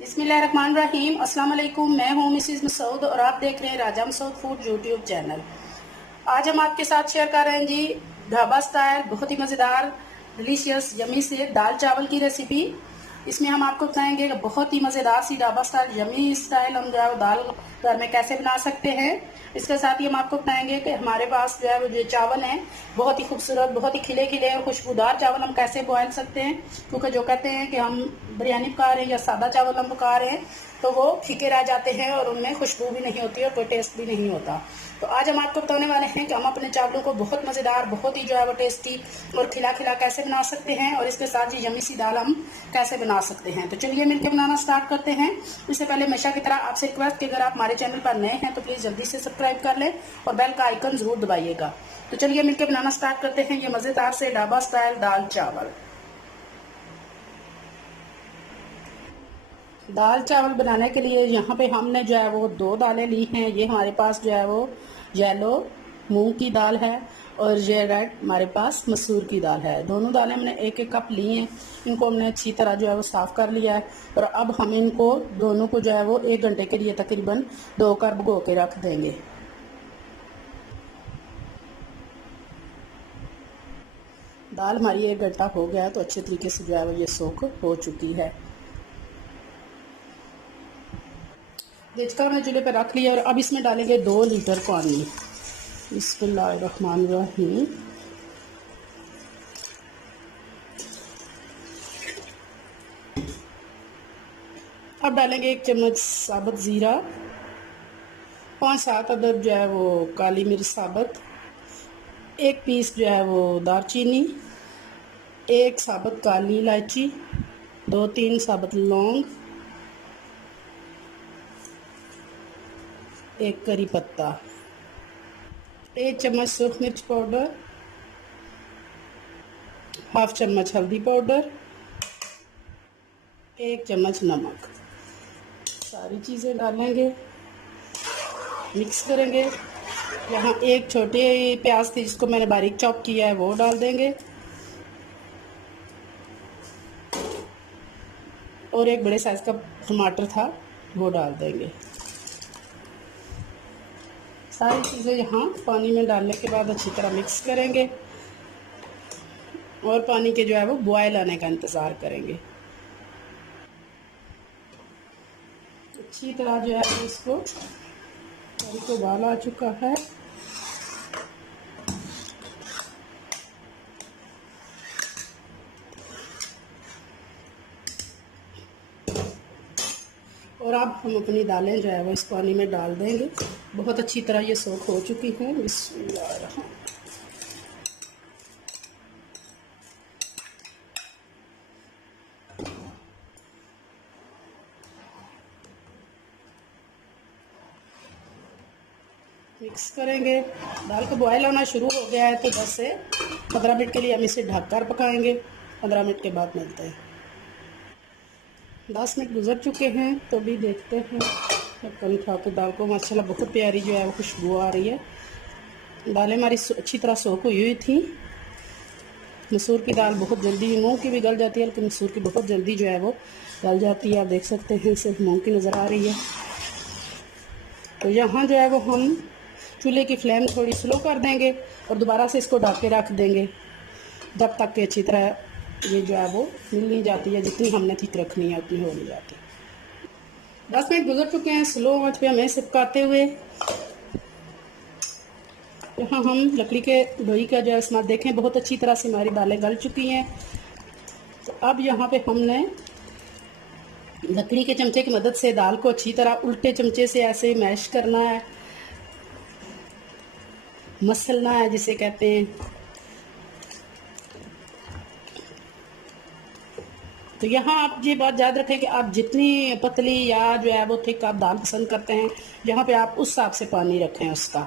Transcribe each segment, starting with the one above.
बिस्मिल्लाहिर्रहमानिर्रहीम। अस्सलाम वालेकुम। मैं हूँ मिसिज मसूद और आप देख रहे हैं राजा मसूद फूड यूट्यूब चैनल। आज हम आपके साथ शेयर कर रहे हैं जी ढाबा स्टाइल बहुत ही मज़ेदार डिलीशियस यमी से दाल चावल की रेसिपी। इसमें हम आपको बताएंगे कि बहुत ही मज़ेदार सी ढाबा स्टाइल यमी स्टाइल हम जो है वो दाल घर में कैसे बना सकते हैं। इसके साथ ही हम आपको बताएंगे कि हमारे पास जो है वो जो चावल हैं बहुत ही खूबसूरत बहुत ही खिले खिले और खुशबूदार चावल हम कैसे बॉयल सकते हैं, क्योंकि जो कहते हैं कि हम बिरयानी पका रहे हैं या सादा चावल हम पका रहे हैं तो वो फीके रह जाते हैं और उनमें खुशबू भी नहीं होती और कोई टेस्ट भी नहीं होता। तो आज हम आपको बताने वाले हैं कि हम अपने चावलों को बहुत मज़ेदार बहुत ही जो है वो टेस्टी और खिला खिला कैसे बना सकते हैं और इसके साथ ही यमी सी दाल हम कैसे बना सकते हैं। तो चलिए मिलकर बनाना स्टार्ट करते हैं। इससे पहले हमेशा की तरह आपसे रिक्वेस्ट कि अगर आप हमारे चैनल पर नए हैं तो प्लीज़ जल्दी से सब्सक्राइब कर लें और बेल का आइकन ज़रूर दबाइएगा। तो चलिए मिलकर बनाना स्टार्ट करते हैं ये मज़ेदार से ढाबा स्टाइल दाल चावल। दाल चावल बनाने के लिए यहाँ पे हमने जो है वो 2 दालें ली हैं। ये हमारे पास जो है वो येलो मूंग की दाल है और ये रेड हमारे पास मसूर की दाल है। दोनों दालें हमने एक एक कप ली हैं। इनको हमने अच्छी तरह जो है वो साफ़ कर लिया है और अब हम इनको दोनों को जो है वो 1 घंटे के लिए तकरीबन धोकर भिगो के रख देंगे। दाल हमारी 1 घंटा हो गया है तो अच्छे तरीके से जो है वो ये सोख हो चुकी है। देचका हमने चूल्हे पर रख लिया और अब इसमें डालेंगे 2 लीटर पानी। बिस्मिल्लाहिर्रहमानिर्रहीम। अब डालेंगे 1 चम्मच साबुत ज़ीरा, 5-7 अदद जो है वो काली मिर्च साबुत, 1 पीस जो है वो दालचीनी, 1 साबुत काली इलायची, 2-3 साबुत लौंग, 1 करी पत्ता, 1 चम्मच सूख मिर्च पाउडर, हाफ चम्मच हल्दी पाउडर, 1 चम्मच नमक। सारी चीज़ें डालेंगे, मिक्स करेंगे। यहाँ 1 छोटे प्याज थी जिसको मैंने बारीक चॉप किया है वो डाल देंगे और 1 बड़े साइज़ का टमाटर था वो डाल देंगे। सारी चीज़ें यहाँ पानी में डालने के बाद अच्छी तरह मिक्स करेंगे और पानी के जो है वो बॉयल आने का इंतज़ार करेंगे। अच्छी तरह जो है इसको पानी को उबाल आ चुका है। और अब हम अपनी दालें जो है वो इस पानी में डाल देंगे। बहुत अच्छी तरह ये सोख हो चुकी हैं। बिस्मिल्लाह। मिक्स करेंगे। दाल को बॉयल होना शुरू हो गया है तो 10 से 15 मिनट के लिए हम इसे ढककर पकाएंगे। 15 मिनट के बाद मिलते हैं। 10 मिनट गुजर चुके हैं तो भी देखते हैं ढक्कन उठा के दाल को। माशाल्लाह बहुत प्यारी जो है वो खुशबू आ रही है। दालें हमारी अच्छी तरह सोख हुई थी। मसूर की दाल बहुत जल्दी, मूंग की भी गल जाती है लेकिन मसूर की बहुत जल्दी जो है वो गल जाती है। आप देख सकते हैं सिर्फ मूंग की नज़र आ रही है। तो यहाँ जो है वो हम चूल्हे की फ्लेम थोड़ी स्लो कर देंगे और दोबारा से इसको ढक के रख देंगे जब तक कि अच्छी तरह ये जो है वो मिल नहीं जाती है। जितनी हमने थिक रखनी है उतनी हो नहीं जाती। 10 मिनट गुजर चुके हैं स्लो आंच पे हमें सिपकाते हुए। यहाँ हम लकड़ी के लोई का जो है इस्तेमाल देखें बहुत अच्छी तरह से हमारी दालें गल चुकी हैं। तो अब यहाँ पे हमने लकड़ी के चमचे की मदद से दाल को अच्छी तरह उल्टे चमचे से ऐसे मैश करना है, मसलना है जिसे कहते हैं। तो यहाँ आप ये बात याद रखें कि आप जितनी पतली या जो है वो थिक आप दाल पसंद करते हैं यहाँ पे आप उस हिसाब से पानी रखें उसका।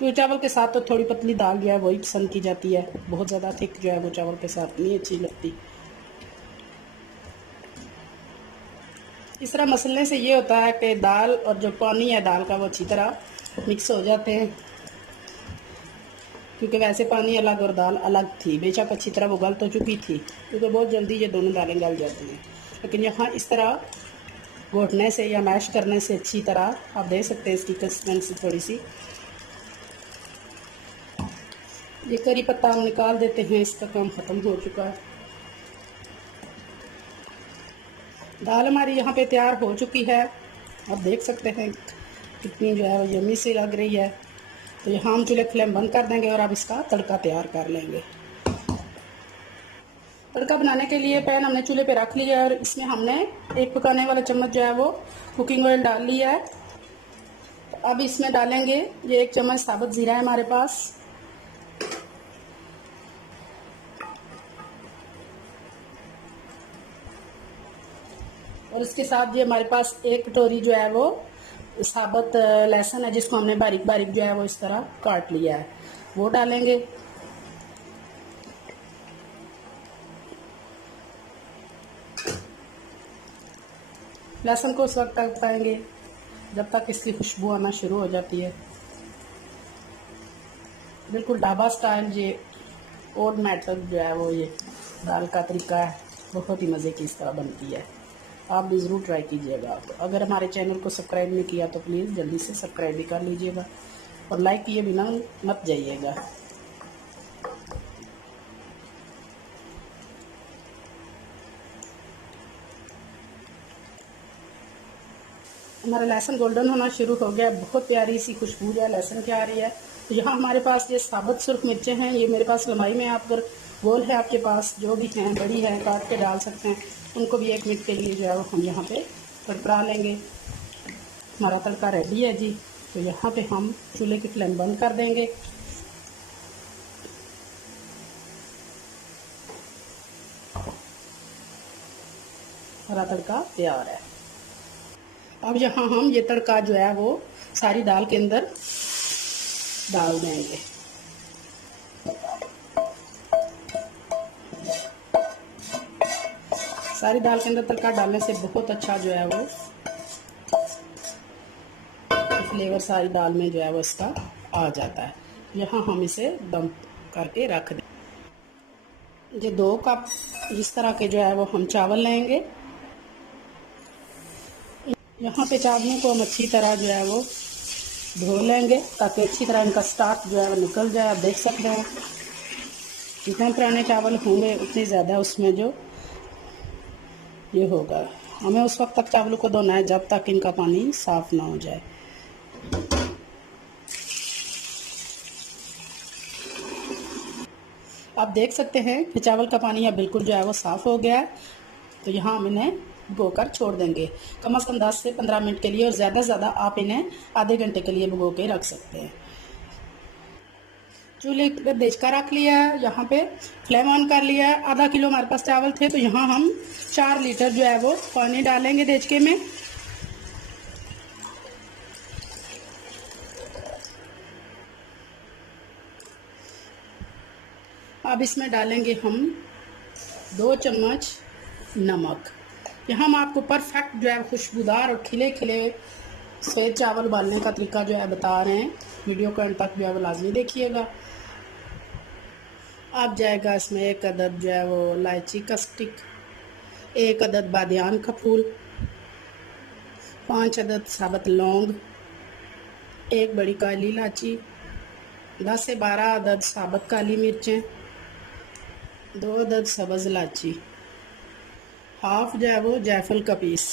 तो चावल के साथ तो थोड़ी पतली दाल जो है वही पसंद की जाती है। बहुत ज़्यादा थिक जो है वो चावल के साथ नहीं अच्छी लगती। इस तरह मसलने से ये होता है कि दाल और जो पानी है दाल का वो अच्छी तरह मिक्स हो जाते हैं। क्योंकि वैसे पानी अलग और दाल अलग थी। बेशक अच्छी तरह वो गल तो चुकी थी, क्योंकि बहुत जल्दी ये दोनों दालें गल जाती हैं, लेकिन यहाँ इस तरह घोटने से या मैश करने से अच्छी तरह आप देख सकते हैं इसकी कंसिस्टेंसी थोड़ी सी। ये करी पत्ता हम निकाल देते हैं, इसका काम ख़त्म हो चुका है। दाल हमारी यहाँ पे तैयार हो चुकी है, आप देख सकते हैं कितनी जो है वो यम्मी सी लग रही है। तो यहाँ हम चूल्हे फ्लेम बंद कर देंगे और अब इसका तड़का तैयार कर लेंगे। तड़का बनाने के लिए पैन हमने चूल्हे पे रख लिया है और इसमें हमने एक पकाने वाला चम्मच जो है वो कुकिंग ऑयल डाल लिया है। अब इसमें डालेंगे ये 1 चम्मच साबुत ज़ीरा है हमारे पास, और इसके साथ ये हमारे पास 1 कटोरी जो है वो साबुत लहसुन है, जिसको हमने बारीक बारीक जो है वो इस तरह काट लिया है, वो डालेंगे। लहसुन को उस वक्त तक पकाएंगे जब तक इसकी खुशबू आना शुरू हो जाती है। बिल्कुल ढाबा स्टाइल ये ओल्ड मेथड जो है वो ये दाल का तरीका है, बहुत ही मज़े की इस तरह बनती है। आप भी ज़रूर ट्राई कीजिएगा। अगर हमारे चैनल को सब्सक्राइब नहीं किया तो प्लीज़ जल्दी से सब्सक्राइब भी कर लीजिएगा और लाइक किए बिना मत जाइएगा। हमारा लहसुन गोल्डन होना शुरू हो गया, बहुत प्यारी सी खुशबू जो है लहसुन की आ रही है। तो यहाँ हमारे पास ये साबुत सुर्ख मिर्चें हैं, ये मेरे पास लंबाई में, आप अगर गोल है आपके पास, जो भी हैं बड़ी है काट के डाल सकते हैं, उनको भी 1 मिनट के लिए जो है वो हम यहाँ पे तड़का लेंगे। हमारा तड़का रेडी है जी। तो यहाँ पे हम चूल्हे की फ्लेम बंद कर देंगे। हरा तड़का तैयार है। अब यहाँ हम ये तड़का जो है वो सारी दाल के अंदर डाल देंगे। सारी दाल के अंदर तड़का डालने से बहुत अच्छा जो है वो फ्लेवर सारी दाल में जो है वो इसका आ जाता है। यहाँ हम इसे दम करके रख दें। ये 2 कप इस तरह के जो है वो हम चावल लेंगे। यहाँ पे चावलों को हम अच्छी तरह जो है वो धो लेंगे ताकि अच्छी तरह इनका स्टार्च जो है वो निकल जाए। आप देख सकते हैं जितने पुराने चावल होंगे उतने ज़्यादा उसमें जो ये होगा। हमें उस वक्त तक चावलों को धोना है जब तक इनका पानी साफ़ ना हो जाए। आप देख सकते हैं कि चावल का पानी अब बिल्कुल जो है वो साफ़ हो गया है। तो यहाँ हम इन्हें भिगोकर छोड़ देंगे कम से कम 10 से 15 मिनट के लिए, और ज़्यादा से ज़्यादा आप इन्हें आधे घंटे के लिए भिगो के रख सकते हैं। चूल्हे पर देचका रख लिया है, यहाँ पे फ्लेम ऑन कर लिया है। आधा किलो हमारे पास चावल थे, तो यहाँ हम 4 लीटर जो है वो पानी डालेंगे देचके में। अब इसमें डालेंगे हम 2 चम्मच नमक। यहाँ हम आपको परफेक्ट जो है खुशबूदार और खिले खिले सफ़ेद चावल उबालने का तरीका जो है बता रहे हैं। वीडियो को अंत तक जो है वो लाजमी देखिएगा। अब जाएगा इसमें 1 अदद जो है वो इलायची का स्टिक, 1 अदद बादियान का फूल, 5 अदद साबुत लौंग, 1 बड़ी काली इलायची, 10 से 12 अदद साबुत काली मिर्चें, 2 अदद सब्ज़ इलायची, हाफ जो है वो जायफल का पीस,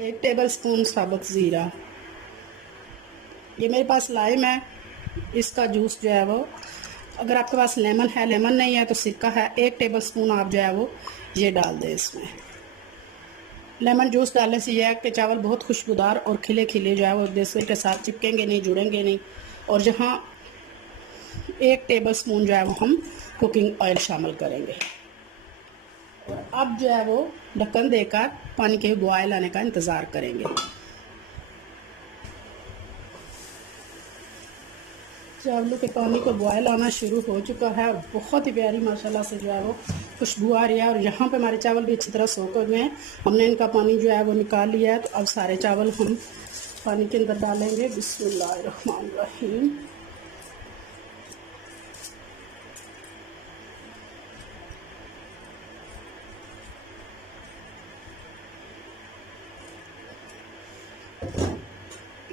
1 टेबलस्पून साबुत ज़ीरा। ये मेरे पास लाइम है, इसका जूस जो है वो, अगर आपके पास लेमन है, लेमन नहीं है तो सिरका है, 1 टेबलस्पून आप जो है वो ये डाल दें इसमें। लेमन जूस डालने से यह है कि चावल बहुत खुशबूदार और खिले खिले जो है वो एक दूसरे के साथ चिपकेंगे नहीं, जुड़ेंगे नहीं। और जहाँ 1 टेबलस्पून जो है वो हम कुकिंग ऑयल शामिल करेंगे। और अब जो है वो ढक्कन देकर पानी के बॉयल आने का इंतज़ार करेंगे। चावलों के पानी को बॉयल आना शुरू हो चुका है और बहुत ही प्यारी माशाल्लाह से जो है वो खुशबू आ रही है। और यहाँ पे हमारे चावल भी अच्छी तरह सोख हो गए हैं, हमने इनका पानी जो है वो निकाल लिया है। तो अब सारे चावल हम पानी के अंदर डालेंगे। बिस्मिल्लाहिर्रहमानिर्रहीम।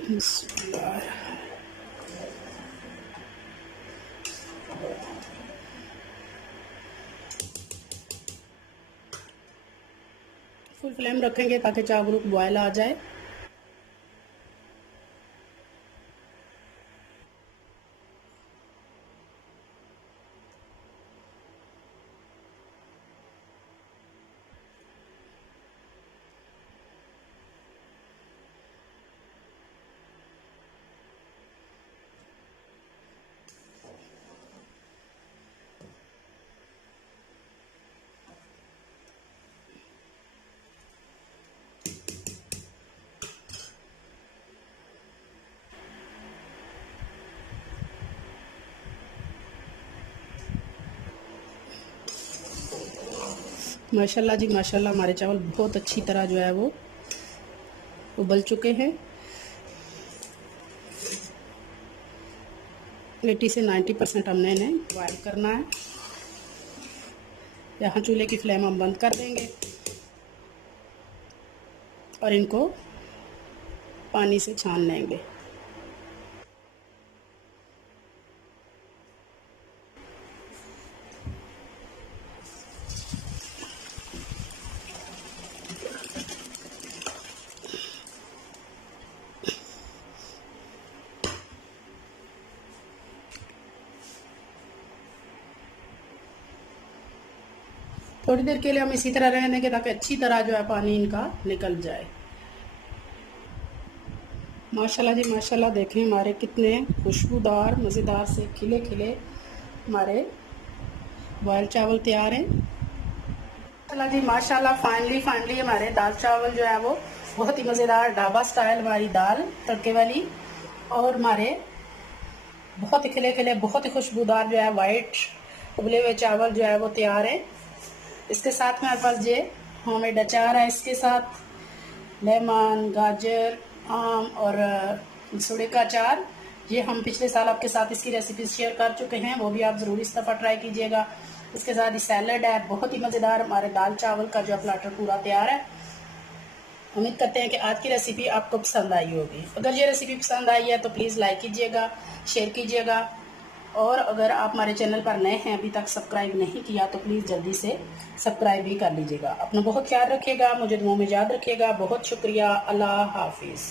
बिस्मिल्लाह। फुल फ्लेम रखेंगे ताकि चावल को बॉयल आ जाए। माशाल्लाह जी माशाल्लाह, हमारे चावल बहुत अच्छी तरह जो है वो उबल चुके हैं। 80 से 90% हमने इन्हें बॉयल करना है। यहाँ चूल्हे की फ्लेम हम बंद कर देंगे और इनको पानी से छान लेंगे। थोड़ी देर के लिए हम इसी तरह रहने देंगे ताकि अच्छी तरह जो है पानी इनका निकल जाए। माशाल्लाह जी माशाल्लाह, देखें हमारे कितने खुशबूदार मज़ेदार से खिले खिले हमारे बॉयल चावल तैयार हैं। माशाल्लाह जी माशाल्लाह, फाइनली हमारे दाल चावल जो है वो बहुत ही मज़ेदार ढाबा स्टाइल हमारी दाल तड़के वाली और हमारे बहुत ही खिले खिले बहुत ही खुशबूदार जो है वाइट उबले हुए चावल जो है वो तैयार है। इसके साथ में हमारे पास ये होममेड अचार है, इसके साथ लेमन, गाजर, आम और मसूड़े का अचार। ये हम पिछले साल आपके साथ इसकी रेसिपी शेयर कर चुके हैं, वो भी आप ज़रूर इस दफ़ा ट्राई कीजिएगा। इसके साथ ही सैलड है, बहुत ही मज़ेदार हमारे दाल चावल का जो प्लाटर पूरा तैयार है। उम्मीद करते हैं कि आज की रेसिपी आपको पसंद आई होगी। अगर ये रेसिपी पसंद आई है तो प्लीज़ लाइक कीजिएगा, शेयर कीजिएगा और अगर आप हमारे चैनल पर नए हैं, अभी तक सब्सक्राइब नहीं किया तो प्लीज़ जल्दी से सब्सक्राइब भी कर लीजिएगा। अपना बहुत ख्याल रखिएगा, मुझे दुआओं में याद रखिएगा। बहुत शुक्रिया। अल्लाह हाफिज़।